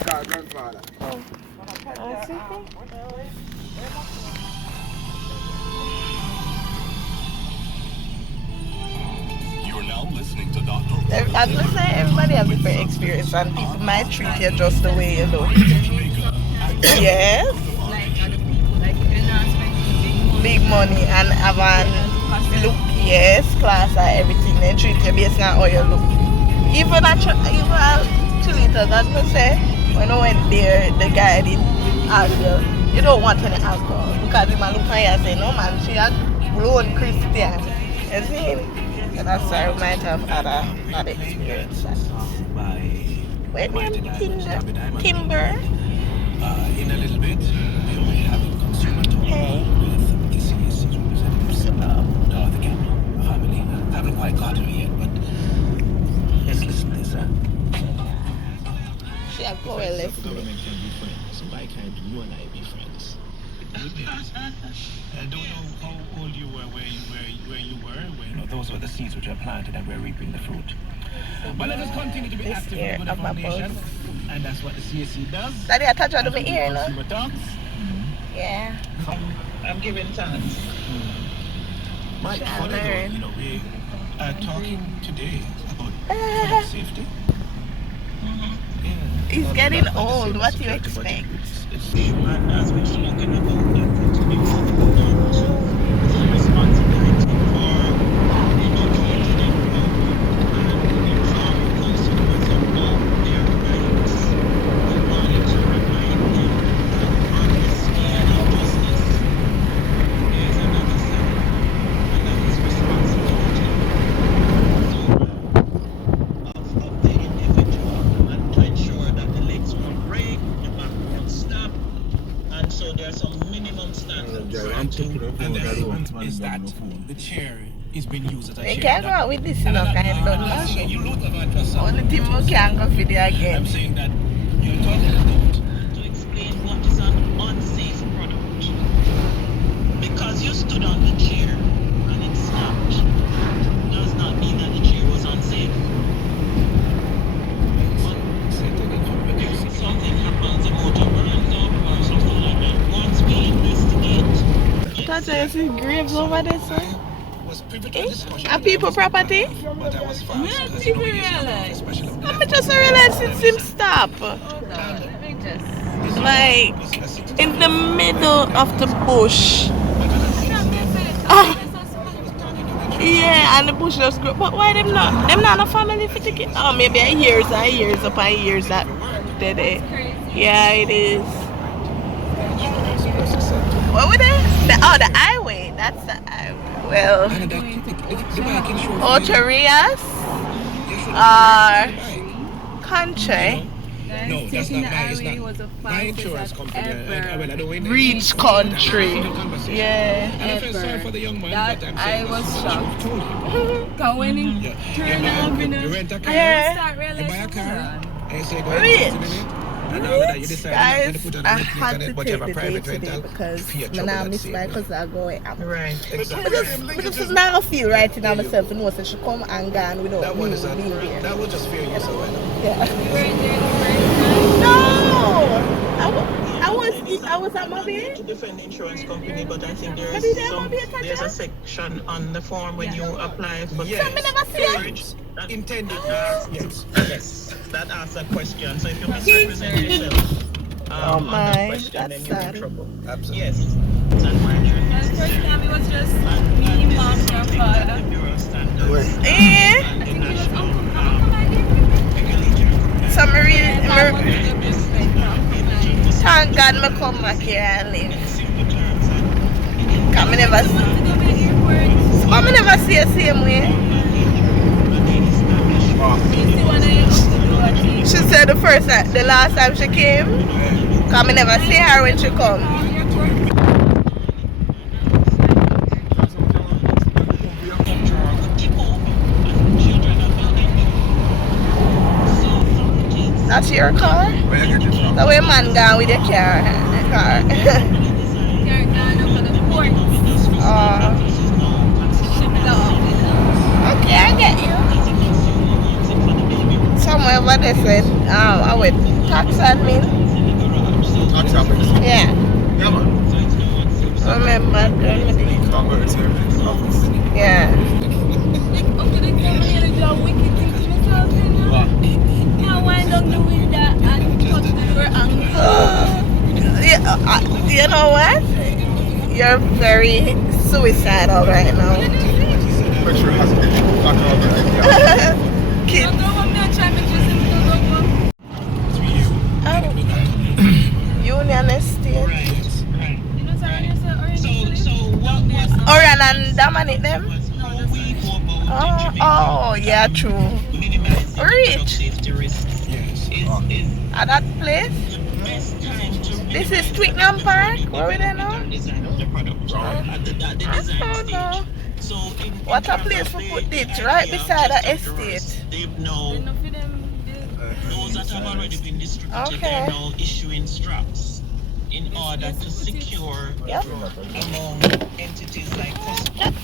call grandfather. Oh. You're now listening to Dr. As we say, everybody has different experience, and people might treat you just the way you look. Yes. Big money and have an look, yes, class and everything. They treat you based on how you look. Even Chilita, that will say, when I went there, the guy did argue, you don't want any alcohol. Because he might look at you and say, no man, she a grown Christian. You see? And that's why we might have had a bad experience. When you're Timber. In a little bit, we'll be having consumer talk with the CSC's representatives. The Gamble family. I haven't quite got to it yet, but let's listen to this. She had go well left. Government can be friends. Why can't you and I be friends? I don't know how old you were, where you were when those were the seeds which are planted and we're reaping the fruit. But let us continue to be active in the foundation, and that's what the CSC does. Daddy, I touch on my ear, no? Consumer talks. Yeah. I'm giving thanks. My father, we are talking today about food safety. He's getting old. What do you expect? And as we're talking about that, continue the responsibility for educating and informing consumers about their rights. We wanted to remind them that on the scale of justice, there's another side, and that is responsibility. Of the individual, and to ensure that the legs won't break, the back won't snap, and so there are some minimum standards. And the one is that the chair is being used as a chair. They can't go out with this enough kind of done. Only thing we can go for the again. I'm saying that you're talking about To explain what is an unsafe product. Because you stood on the chair and it snapped, does not mean that the chair was unsafe. If something happens, a motor burns up or something like that, once we investigate. Touch you see graves over there, sir? was privy to discussion. And people property? But I was fast. People realize. I just realized since him stop. Like in the middle of the bush. Yeah, and the bush just grew. But why them not? Them not a family for ticket. Oh, maybe a years upon years that did it. Yeah, it is. What was it? The highway. That's the highway. Well, Oterias are country. No, that's not mine. It's not. My insurance company. Reach country. Yeah. Sorry for the young man, but I was shocked. Because when he turned off, you rent a car, you buy a car, and you say go Rich. Guys, I had to take the day today because I miss my cousin are going out. Right, exactly. But this is not a feel right in myself to know that she come and gone without me being there. That would just fear you so well. Yeah. I was at my bed. To defend the insurance company, but I think there's a section on the form when you apply for intended. Yes, that asks a question. So if you misrepresent yourself on the question, then you're in trouble. Absolutely. Yes. The first time it was just me, mom, your father. So thank God I come back here and live. Because I never see the same way. She said the last time she came, because I never see her when she come. That's your car? Where you get this from? The way man gone with your car. Okay, I get you. So from wherever they said, I went tax admin. Tax office. Yeah. Yeah, man. Remember, Convert to office. yeah. Okay, they tell me to do a wicked thing to myself, you know? What? Now wind down the window and touch the door and Yeah, you know what? You're very suicidal right now. Picture has been back over right here. Kid. don't go on me and try me just in the door. Oh. Union Estate. Right. You know, sorry, you say orange. So what was Orion and Dominic them? how we go about Oh, yeah, true. minimizing Rich. safety risks Yes. is At that place? the best time to This is Twickenham Park? Where we there now? design of the product at the I design don't know. stage. So in What a terms place of to the- put the it, idea right of beside the just the risk, estate. they've now Enough of them. those that have already been distributed, Okay. they're now issuing straps in order to secure Yep. among entities like customers.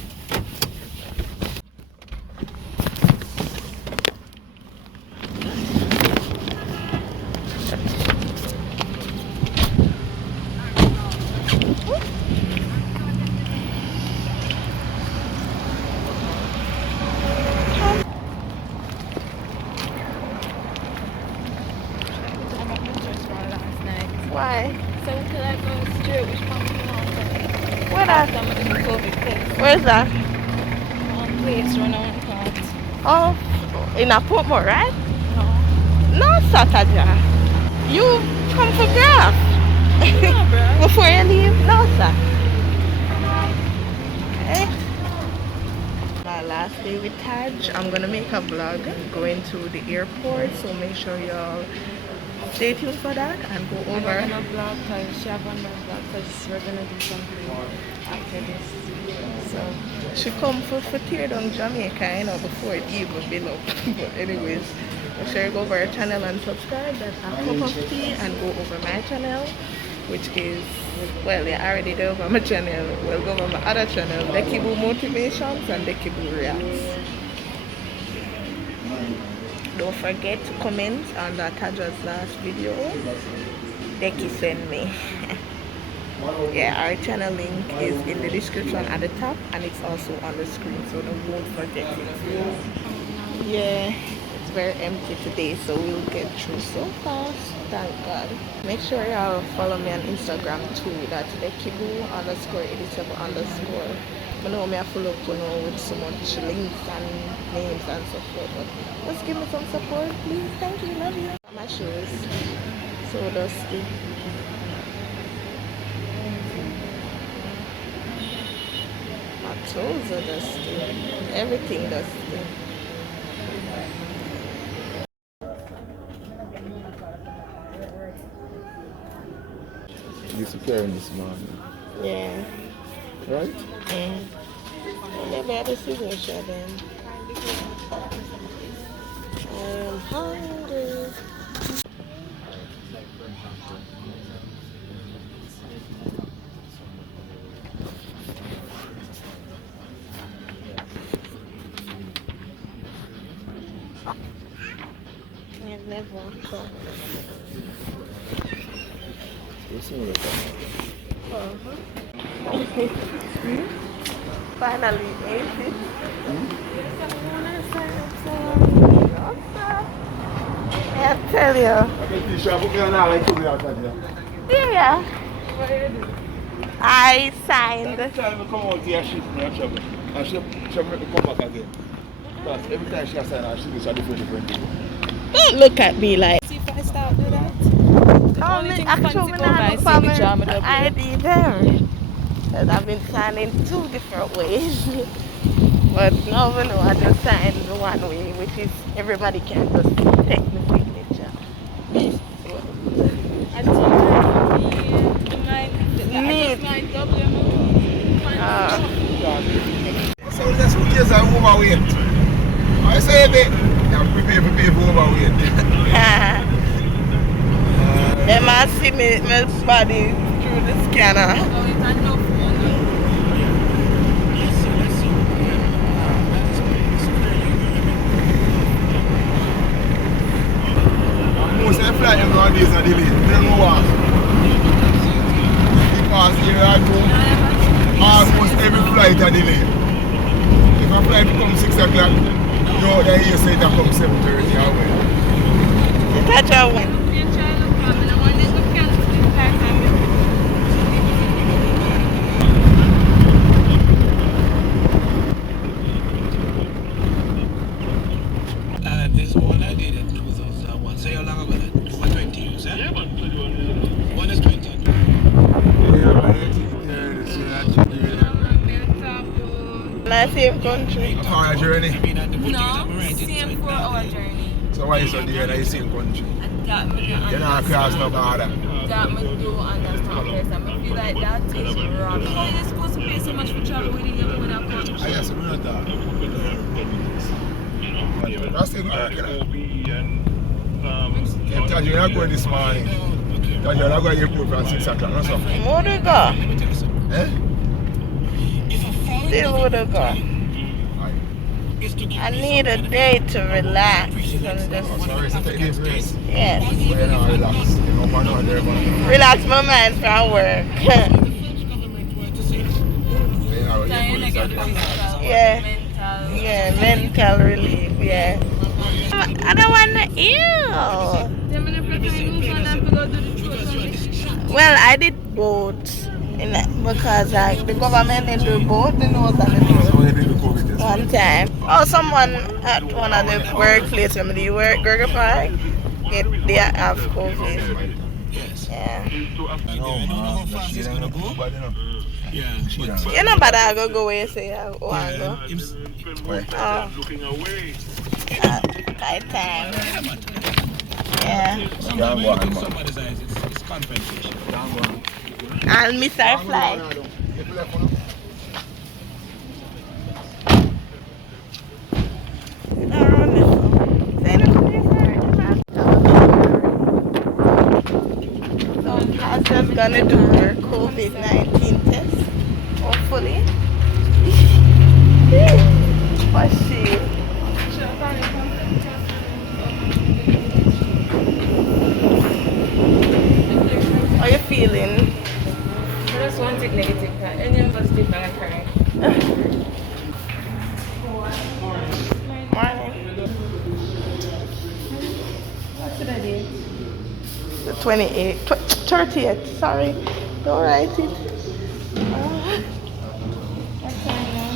Why? So we could like go straight which one we want. Where that? Some of the COVID place. Where's that? Place run on cart. Oh, in a Portmore, right? No. No, Saturday. You come for graph. No, bro. Before you leave? No, sir. Okay. My last day with Taj. I'm gonna make a vlog going to the airport, so make sure y'all stay tuned for that and go I'm over. gonna vlog because she have one more vlog because we're gonna do something after this. So She come for tear down Jamaica, you know, before it even build up. But anyways, make sure you go over our channel and subscribe. That's a cup of tea, and go over my channel, which is, well, you're already there over my channel. We'll go over my other channel, Dekiboo Motivations and Dekiboo Reacts. Don't forget to comment on the Taja's last video. Deki sent me. Yeah, our channel link is in the description at the top, and it's also on the screen, so don't forget it. Yeah, it's very empty today, so we'll get through so fast, thank God. Make sure y'all follow me on Instagram too. That's Dekiboo_87_. I know me full up, you know, with so much links and names and so forth, but just give me some support, please. Thank you, love you. My shoes so dusty. My toes are dusty. Everything dusty. Disappearing this morning. Yeah. Right? Maybe I had a signature then. I am hungry. I've never come. Finally, ain't it? I tell you. Yeah. I signed. Every time I come out here, she trouble. And she make me come back again. Because every time she has signed, she goes to different people. Don't look at me like. see if I start with that. Only thing actually fancy when go I by have a family signature, I'm a double. ID there. And I've been signing 2 different ways. But now we know I just signed the one way, which is everybody can just take the signature. I think Neat. So that's what years I'm overweight. I say that I'm prepared for overweight. They must see my body through the scanner. days are delayed. You don't know what. Because here I go, almost every flight are delayed. If a flight comes 6 o'clock, you hear say that comes 7:30 or when. That's how when. This one I did in 2001. So how long ago that? Over 20 years, eh? Yeah, but one is 20. Not same country. How far a journey? No, same 4-hour journey. So why you so there in the same country? That me do You're not across no border. That me do understand first. I feel like that is wrong. How are you supposed to pay so much for travel when you never win a country? I guess we're not that. That's still not working. Tell you, you're not going this morning. Tell you, you're not going to airport from 6 o'clock. No, sir. More to go. Eh? Still more to go. I need a day to relax and just Sorry, so take this rest. yes. But you're not relaxed. You know, one over there, man. Relax my mind from work. Yeah. Yeah, mental relief, yeah. I don't want to ew. Well, I did both because the government did do both. The nose and the nose. One time. Oh, someone at one of the workplaces when they work, Burger Park, they have COVID. Yeah. I know how fast it's gonna go. Yeah, but You know, but I go where you say I want to go. Oh. My time. Yeah. Somebody's eyes, it's compensation. I'll miss our flight. So I'm just gonna do her COVID-19 test, hopefully. But she. How you feeling? I just want to take negative. Any of us did not cry. Morning. What's the date? The 28th, 30th, sorry. Don't write it. What time now?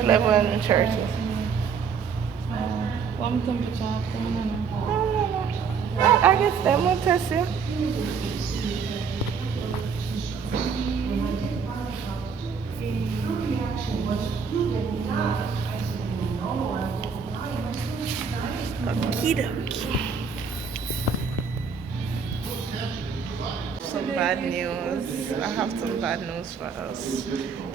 11:30. Warm temperature after no. I guess that will test you. Okie dokie. Some bad news. I have some bad news for us.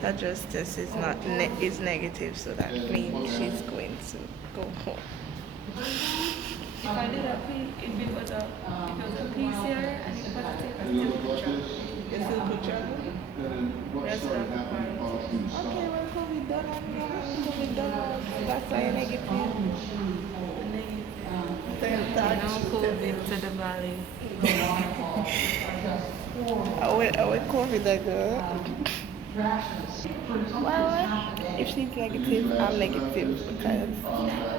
That just test is not is negative, so that means she's going to go home. If I did a if it was a PCR and it positive, I still could travel. You still could travel? That's what I'm Okay, well, COVID done. That's why you're negative. Then now COVID to the valley. I will COVID that girl. Well, if she's negative, I'm negative because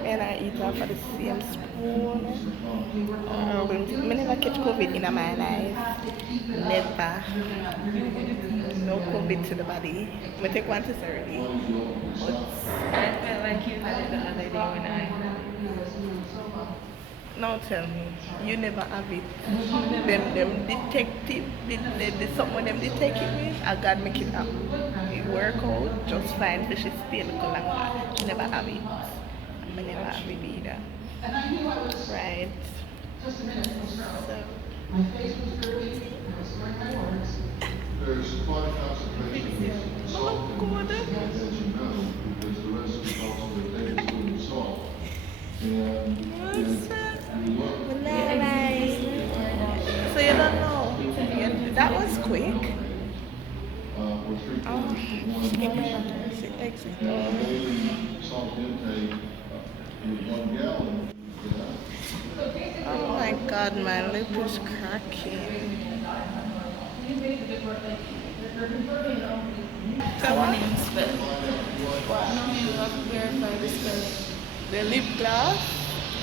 when I eat off of the same spoon. I never catch COVID in my life. Never. No COVID to the body. I take one test already. I felt like you had it the other day when I. Now tell me, you never have it. Them detective, the someone them detect it with, I God make it up. It work out just fine, but she still look longer. You never have it. I never have it either. Right. So. There's 5,000 patients Oh, good. as you know, because the rest of the cost of the day is being solved. And So you don't know. That was quick. we're treating Oh, emergency exit. salt intake with 1 gallon. God, my lip is cracking. 7 name spell. No, you have to verify the spelling. The lip gloss,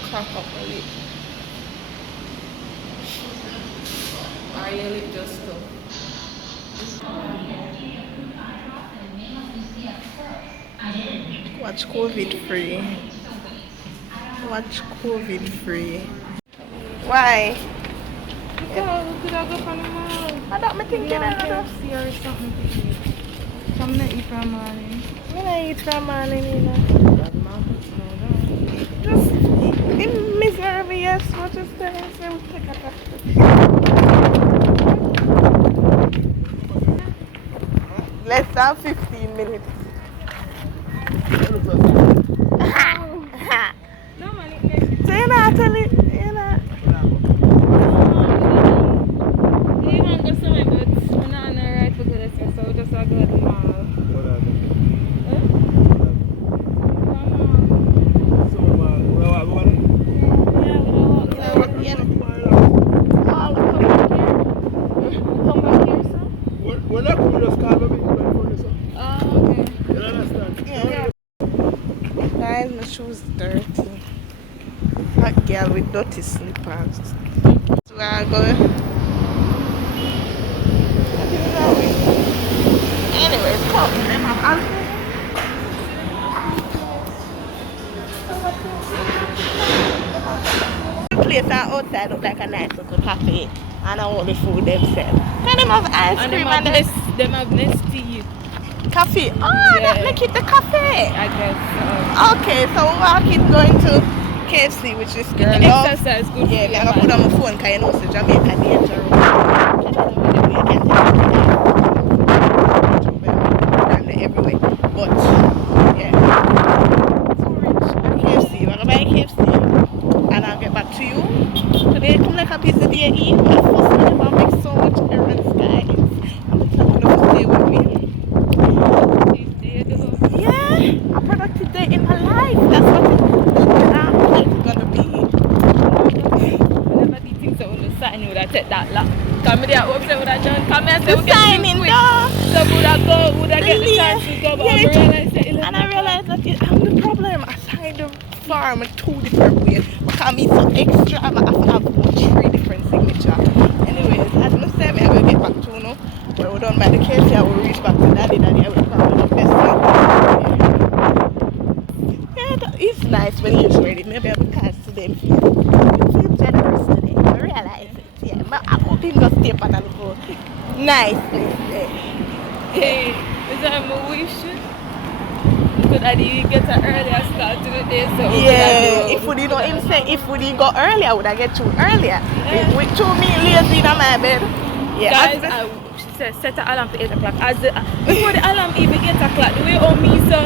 crack up a lip. Or your lip just stuff. Watch COVID free. Watch COVID free. Why? Because we could have go from the mall. I don't think Yeah, that. KFC or something to eat. Something to eat from morning. When I eat from morning, you know. That mom puts no down. Just in miserable, yes. What is that? So we take a less than 15 minutes. No man, it makes So you know, tell it, you know. he want to go somewhere, but we're not on the right for good, so we just go to the mall. Guys, my shoes dirty. That girl with dirty slippers. So we are going. Anyways, come. The place outside look like a nice little cafe. And all the food themselves. Can them have ice And cream them and them have nesty. coffee? Oh, that Yeah. make it the cafe. I guess. Okay, so we walk in going to KFC, which is girl The love. exercise good Yeah, for I'm your gonna put on body. my phone because you know it's Jamaica danger. Everywhere. But yeah. So rich. KFC. I'm gonna buy KFC and I'll get back to you. Today come like a busy day in. My first time I make so much errands, guys. I'm telling you to stay with me. Yeah, a productive day in my life. That's what it's gonna be. Whenever these things are on the sign, you would have take that lot. Come here, upset with that John. Come here, say The we get signing quick. door. So would I go? Would I get the Yeah, chance to go? But yeah, I realize that and I realized that I'm the problem. I signed the form in 2 different ways. Because me so extra, I have to have 3 different signatures. Anyways, as I said, I will get back to you. When we're done by the case, I will reach back to daddy. Daddy, I will probably have best friend. Yeah, it's nice when he's ready. Maybe I will pass to them. He feels generous today. I realize it. Yeah, but I hope him just stay up and go nice place there. Hey, is that my wish? Because I didn't get an earlier start to the day, so Yeah, if we did not him say if we did go earlier, would I get you earlier? With 2 me lazy in my bed. Yeah, guys, she said set the alarm for 8 o'clock. As before the alarm even 8 o'clock, the way on me so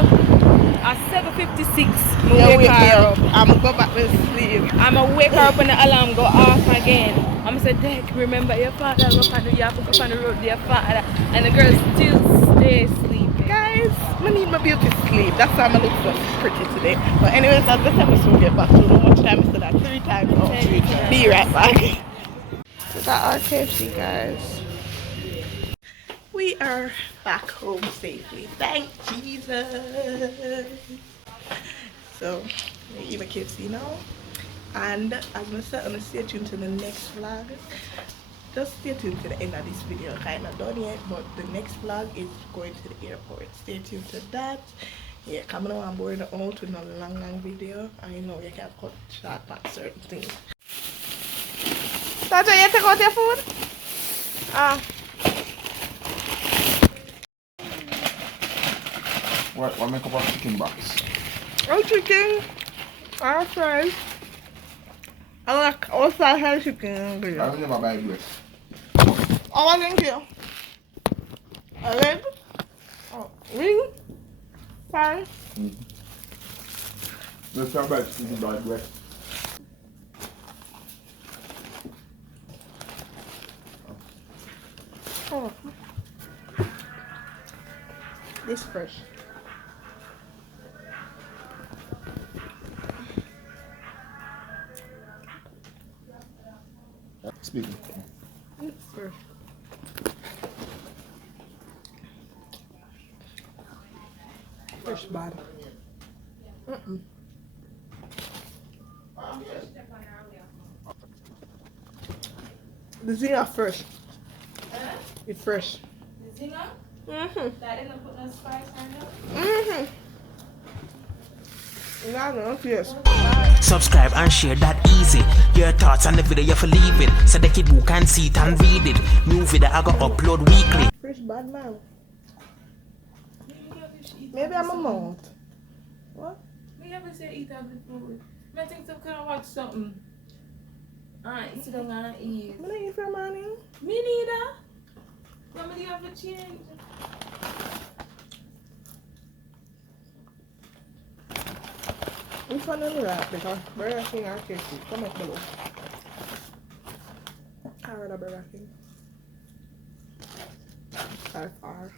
at 7:56, yeah, wake her up. I'm gonna go back to sleep. I'm gonna wake her up when the alarm go off again. I'm gonna say, Dek, remember your father go on the, you have to go on the road with your father. And the girl still stay sleeping. Guys, I need my beauty sleep. That's why I'm look so pretty today. But anyways, that's the time I soon get back to how much time is that 3 times. Oh, be right back. So that our KFC, guys. We are back home safely. Thank Jesus. So we eat my KFC now. And as I said, I'm gonna stay tuned to the next vlog. Just stay tuned to the end of this video. Kind of done yet, but the next vlog is going to the airport. Stay tuned to that. Yeah, coming on board the out with a long video. I know you can cut short back certain things. Tata, you take out your food? What make up a chicken box? Oh, chicken. Our fries. I like also had chicken. I will never buy breast. Oh, thank you. A leg? Oh, ring? Fries? Let's talk about chicken buy breast. Oh. This fresh. Speaking. Fresh. Fresh bad. The zinger fresh. It's fresh. The zinger? Mm-hmm. That didn't put no spice on it. Yeah, no, yes. Subscribe and share that easy. Your thoughts on the video you for leave it. So the Dekiboo can see it and read it. New video I go upload weekly. Fresh bad man. Maybe I'm a mount. What? We ever say eat ugly food. I think some kind of watch something. Sit down and eat. I don't eat for money. Me neither. But me have to change. Which one is that? Because Burger King or KFC? Comment below. I rather Burger King. By far.